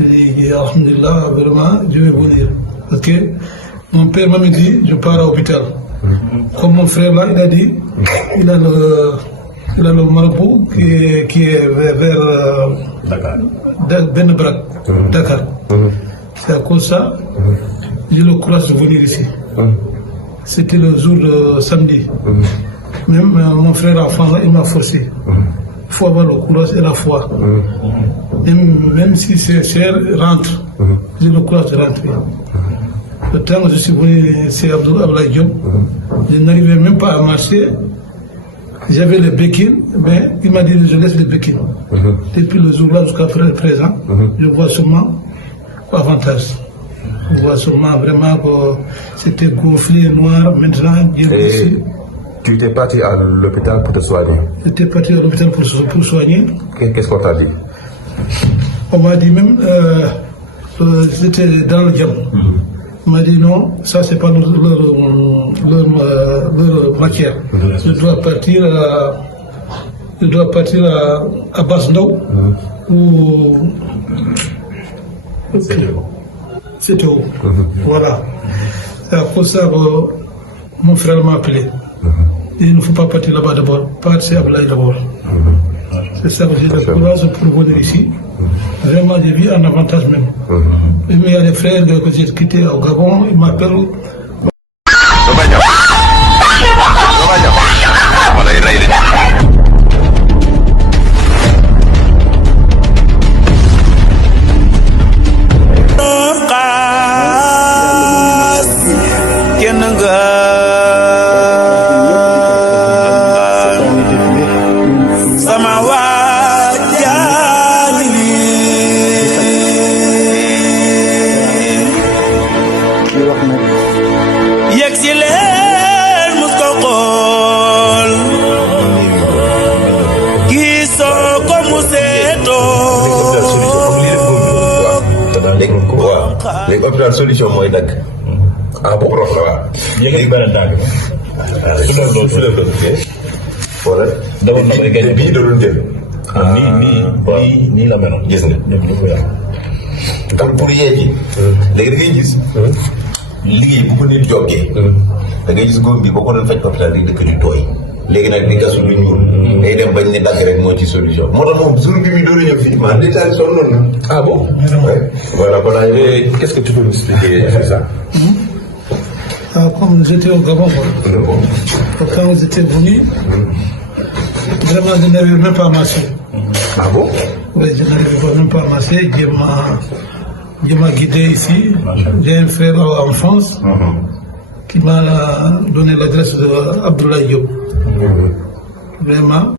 Et alhamdulillah, vraiment, je vais venir. Parce que mon père m'a dit, je pars à l'hôpital. Comme mon frère là, il a dit, il a le marabout qui est vers Ben Brak, Dakar. C'est à cause de ça, j'ai le courage de venir ici. C'était le jour de samedi. Même mon frère enfant là, il m'a forcé. Il faut avoir le courage et la foi. Même si c'est cher, rentre. J'ai le courage de rentrer. Le temps où je suis venu, c'est Abdoulaye Diop. Je n'arrivais même pas à marcher. J'avais le béquille, mais il m'a dit je laisse le béquille. Depuis le jour-là jusqu'à présent, je vois seulement avantage. Je vois seulement vraiment que c'était gonflé, noir. Maintenant, j'ai réussi. Tu étais parti à l'hôpital pour te soigner? J'étais parti à l'hôpital pour soigner. Qu'est-ce qu'on t'a dit? On m'a dit même, j'étais dans le diable. On m'a dit non, ça c'est pas leur matière. Je dois partir à Basno ou c'est tout. Voilà. C'est à cause de ça que mon frère m'a appelé. Il ne faut pas partir là-bas d'abord, partir à Ablaye d'abord. C'est ça que j'ai le courage pour venir ici. Vraiment, j'ai vu un avantage même. Mais il y a des frères que j'ai quittés au Gabon, ils m'appellent. La solution mooy dagg. Ah bu prof la waaw. léegi benn tànk. su la doon jël. wala. dawoon na may gën bii da doon jël. nii la meloon. gis nga. pour yee ji. léegi da ngay gis. liggéey bu ko nit jógee. da ngay gis góor bi boo ko doon faj hôpital di dëkk di tooy. léegi nag di gasu lu ñuul. day dem bañ ne dagg rek moo ci solution. moo tax moom jour bi muy door a ñëw fii maa détaillé sonnoon na. Ah bon? Voilà, qu'est-ce que tu peux m'expliquer sur ça? Comme j'étais au Gabon, quand j'étais venu, vraiment je n'arrivais même pas à marcher. Ah bon? Oui, je n'arrivais même pas à marcher. Dieu m'a guidé ici. J'ai un frère en France qui m'a donné l'adresse d'Abdoulaye Diop. Vraiment.